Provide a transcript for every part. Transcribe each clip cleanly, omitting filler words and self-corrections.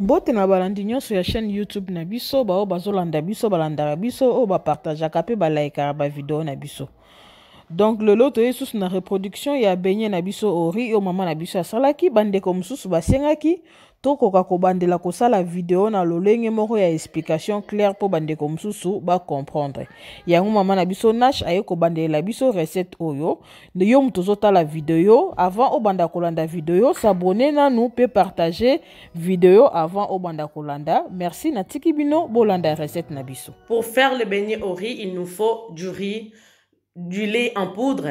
Mbote na balandi nyonso ya chaîne YouTube na biso bao bazolanda biso balandaka biso o ba partageaka pe ba like ba vidéo na biso. Donc le lot toyesusu na reproduction ya beignet na biso ori o mama na biso asalaki bandeko mususu basengaki tokoka kobandela kosala vidéo na lolenge moko ya explication claire po bandeko mususu ba comprendre. Yango mama na biso Nash aye kobandela biso recette oyo de yo mutozotala vidéo avant o banda kolanda vidéo s'abonner na nous pe partager vidéo avant o banda kolanda. Merci na tiki bino bolanda recette na biso. Pour faire le beignet au riz, il nous faut du riz, du lait en poudre,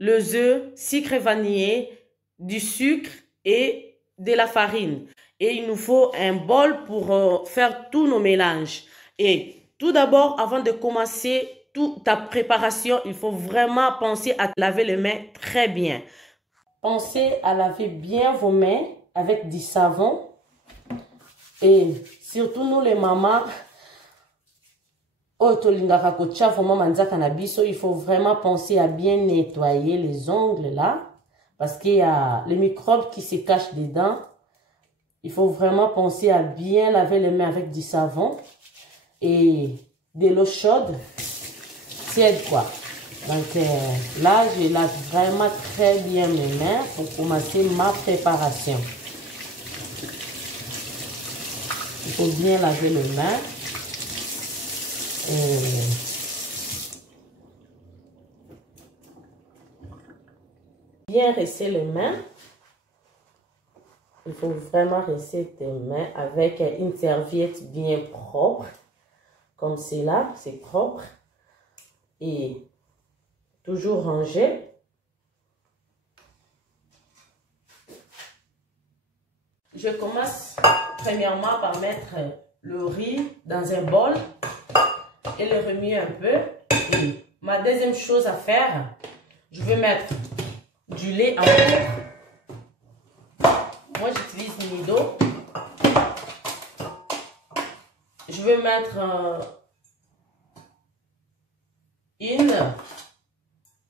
les œufs, sucre vanillé, du sucre et de la farine. Et il nous faut un bol pour faire tous nos mélanges. Et tout d'abord, avant de commencer toute ta préparation, il faut vraiment penser à laver les mains très bien. Pensez à laver bien vos mains avec du savon. Et surtout nous les mamans, il faut vraiment penser à bien nettoyer les ongles là. Parce qu'il y a les microbes qui se cachent dedans. Il faut vraiment penser à bien laver les mains avec du savon. Et de l'eau chaude. Tiède quoi. Donc là, je lave vraiment très bien mes mains pour commencer ma préparation. Il faut bien laver les mains. Bien rincer les mains. Il faut vraiment rincer tes mains avec une serviette bien propre. Comme cela, c'est propre. Et toujours rangé. Je commence premièrement par mettre le riz dans un bol et le remuer un peu. Et ma deuxième chose à faire, je vais mettre du lait en poudre. Moi, j'utilise Nido. Je vais mettre une,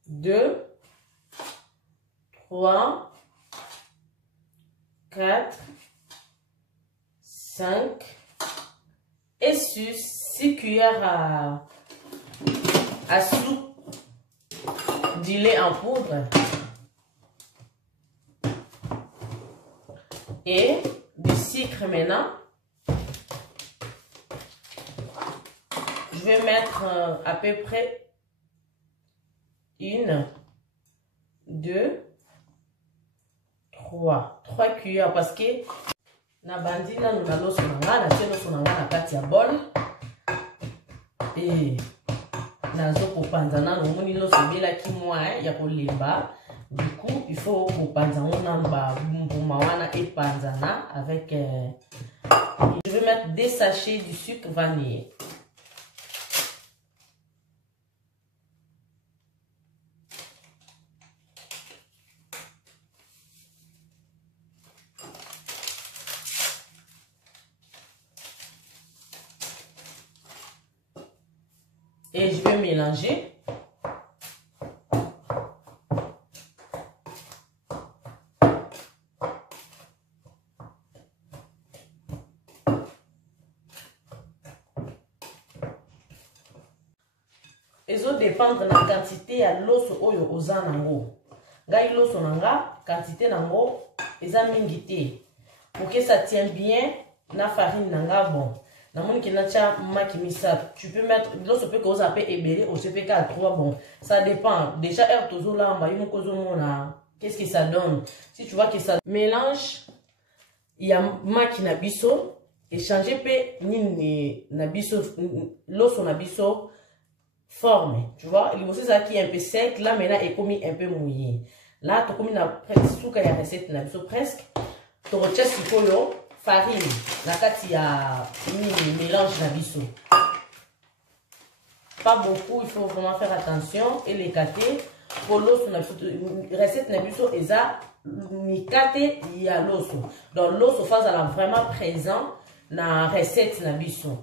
2, 3, 4, 5 et 6 cuillères à soupe du lait en poudre et du sucre maintenant. Je vais mettre à peu près 1, 2, 3 cuillères parce que na bandina nous na loso nanga na tie loso nanga na kati ya bol et nazo kopanza na no moni loso bela ki moi ya kolemba. Du coup il faut kopanza ona ba mbuma wana et panzana avec je vais mettre 2 sachets du sucre vanillé. Et je vais mélanger. Et ça dépend de la quantité à l'os oyo oza nango. Ngai l'os nanga quantité nango eza mingité. Pour que ça tienne bien na farine nanga bon. Tu peux mettre l'os peut que vous appelez ébélé au CPK à 3 bon. Ça dépend. Déjà air tozo lamba qu'est-ce que ça donne? Si tu vois que ça mélange, il y a maki na biso et changer pe ni na biso l'os na biso forme. Tu vois, il y a ça qui est un peu sec là maintenant est comme un peu mouillé. Là tu comme na presque tout la recette na biso presque. Tu retiens ce qu'il faut farine, la kati ya mélange na biso. Pas beaucoup, il faut vraiment faire attention et les kate pour l'os na recette na biso eza mi kate ya l'oso. Donc l'os phase là vraiment présent na recette na biso.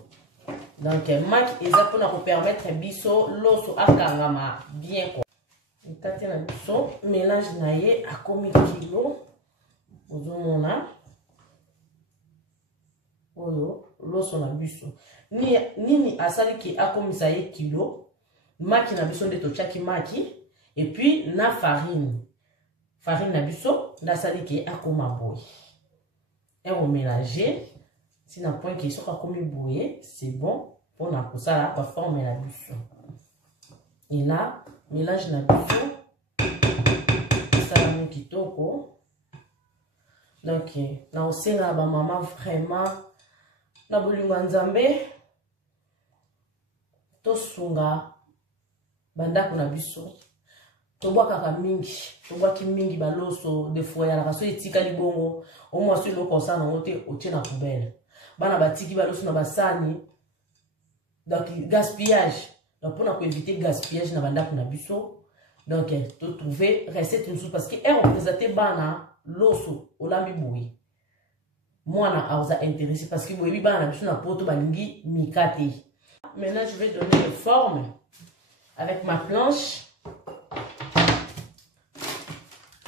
Donc mak eza pour nous permettre biso l'oso akangama bien quoi. Mi kate na biso mélange na ye a komi kilo. Ozomona oyo loso na biso nini asali ki akomisa ye kilo maki na biso nde totiaki maki et puis na farine na biso ndasali ki akoma boye et on mélanger si na point ki soka komi boye c'est bon pour na kosala ba forme na biso et là mélange na biso ça mon kitoko. Donc, na osenga ba maman vraiment na bolingo nzambe to sunga bandako na biso to bwaka mingi baloso de fois ya la kaso etika libongo au moins sur le concert na ote otie na poubelle bana batiki baloso na basani donc gaspillage donc pour na éviter gaspillage na bandako na biso donc to trouver recette une parce que elle représenter bana loso olambi boye mwana auza intéressé parce que boyebi bana biso na poto balingi mikate. Maintenant je vais donner les formes avec ma planche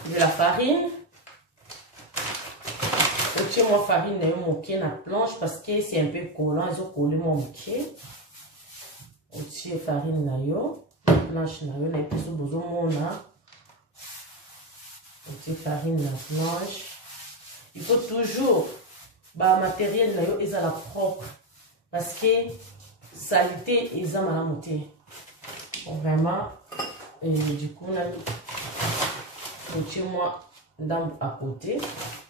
de la farine. Ok, moi farine na yo moké na planche parce que c'est un peu collant, ils ont collé mon moké. Ok, farine na yo planche na yo na episo bozo mona. Ok, farine la planche. Il faut toujours ba matériel na yo ezala propre parce que saleté eza malamu te. Vraiment et du coup là moi dans à côté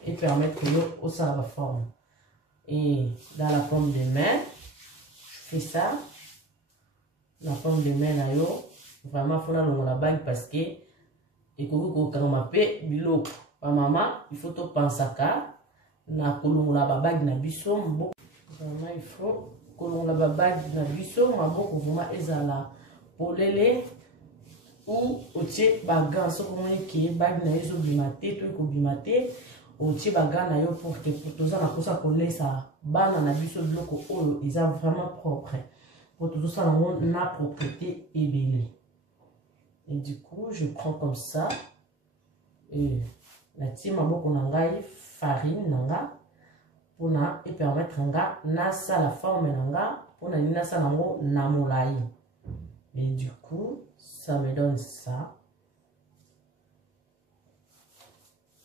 et permettre que l'eau ça la forme. Et dans la paume de main je fais ça. La paume de main na yo vraiment faut la bague parce que et que ma pe biloko pa mama il faut to pensaka na kolongola ba bague na biso mbo vraiment il faut kolongola ba bague na biso maboko vraiment ezala polele ou otie ba gants so comme ki bague na ezo bimate to ko bimate otie ba gants na yo pour que pour toza na kosa kolesa bana na biso biloko oyo eza vraiment propre pour tout ça na propreté ebele. Et du coup, je prends comme ça. Et la team maboko nangai farine nanga pour na et permettre nga na ça la forme nanga pour na nina ça nango na molai. Et du coup, ça me donne ça.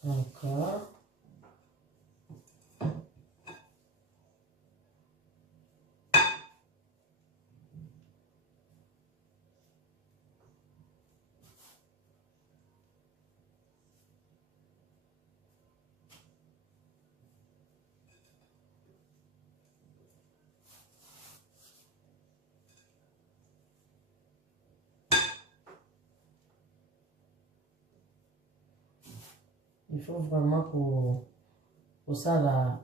Encore. Il faut vraiment pour ça la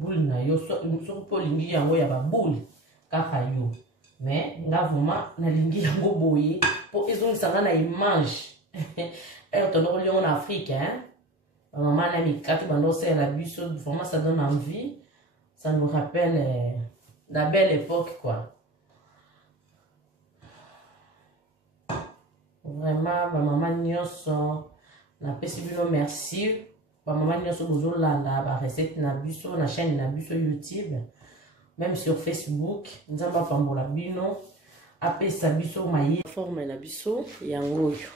boule na yo so pour lingi yango ya ba boule kaka yo mais nga vraiment na lingi yango boye pour ezongisa na image et tono lion en Afrique hein maman na mi kati bando c'est la bus vraiment ça donne envie, ça nous rappelle la belle époque quoi. Vraiment ma maman nyonso na pesi bino merci ba maman nyonso bozolanda ba recette na biso na chaîne na biso YouTube même sur Facebook nzamba pambola bino apesa biso maye forme na biso yango yo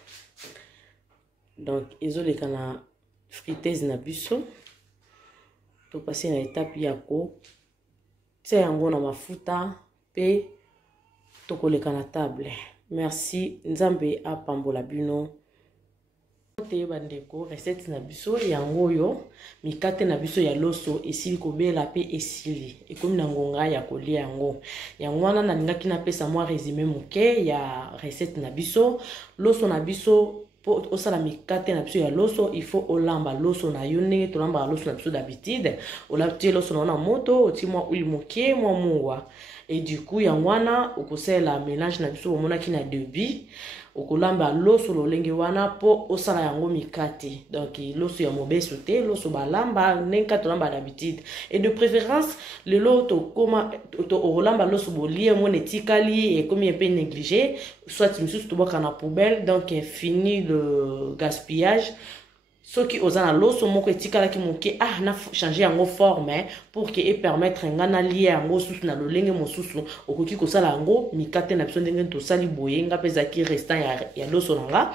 donc ezoleka na friteuse na biso to passer na étape yako tia yango na mafuta pe to koleka na table. Merci nzambe apambola bino te bandeko recette na biso yango yo mikate na biso ya loso esili kobela pe esili ekomi na ngonga ya kolia yango yango wana nalingaki na pesa moi résumé moke ya recette na biso loso na biso po osala mikate na biso ya loso il faut olamba loso na yo ndenge tolamba loso na biso d'habitude olatie loso na moto oti mwa huile moke mwa mungwa et du coup yango wana okosala mélange na biso omonaki na début okolamba loso lolenge wana po osala yango mikate donc loso ya mobeso te loso balamba nenka tolamba d'habitude et de préférence le loto koma to olamba loso bolie mon etikali et comme un peu négligé soit misusu to boka na poubelle donc fini le gaspillage soki ozana loso moko etikala ki moke na changer yango forme pour que et permettre ngana lier yango susu na lolenge mosusu okoki kosala yango mikate na biso ndenge tosali boye nga peza ki restant ya loso nanga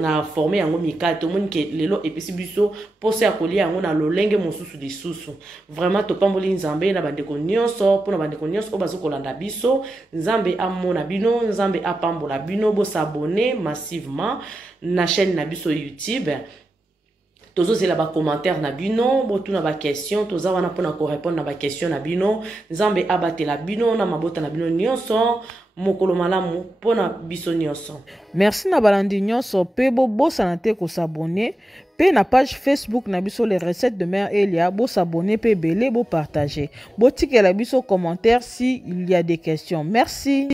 na former yango mikate omoni ke lelo epesi biso pose ya kolia yango na lolenge mosusu lisusu vraiment topamboli nzambe na bandeko nyonso pona bandeko nyonso o bazo kolanda biso nzambe amona bino nzambe apambola bino bo s'abonner massivement na chaîne na biso YouTube tozozela ba commentaire na bino botuna ba question toza wana pona ko répondre na ba question na bino nzambe abatela bino na mabota na bino nyonso mokolo malamu pona biso nyonso. Merci na balandi nyonso pe bosana te ko s'abonner pe na page Facebook na biso les recettes de Mère Elia bo s'abonner pe belé bo partager bo tikela biso commentaire si il y a des questions. Merci.